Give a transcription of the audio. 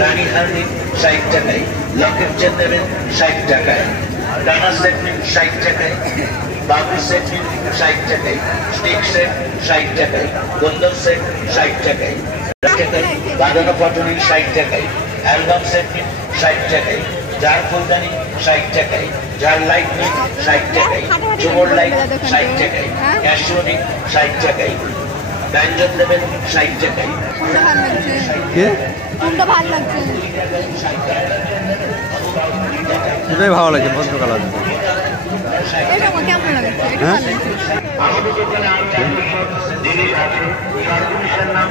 রানী হারনি 60 টাকায়, লকেট চেন দেবেন 60 টাকায়, ডানা সেট 60 টাকায়, বাবু সেট 60 টাকায়, স্টিক সেট 60 টাকায়, গোন্দল সেট 60 টাকায়, বাঁধানো পটনি 60 টাকায়, অ্যালবাম সেট 60 টাকায়, যার ফুলদানি 60 টাকায়, যার লাইট 60 টাকায়, চুমোর লাইট 60 টাকায়, ক্যাশিওনিক 60 টাকায়, ব্যঞ্জন দেবেন 60 টাকায়। কোনটা ভালো লাগছে? এটাই ভালো লাগে, ভদ্র কালার। এটা কেমন লাগছে? এটা ভালো লাগছে। আমাদের দোকানে আর জিনিস আছে, সার্ভিসের নাম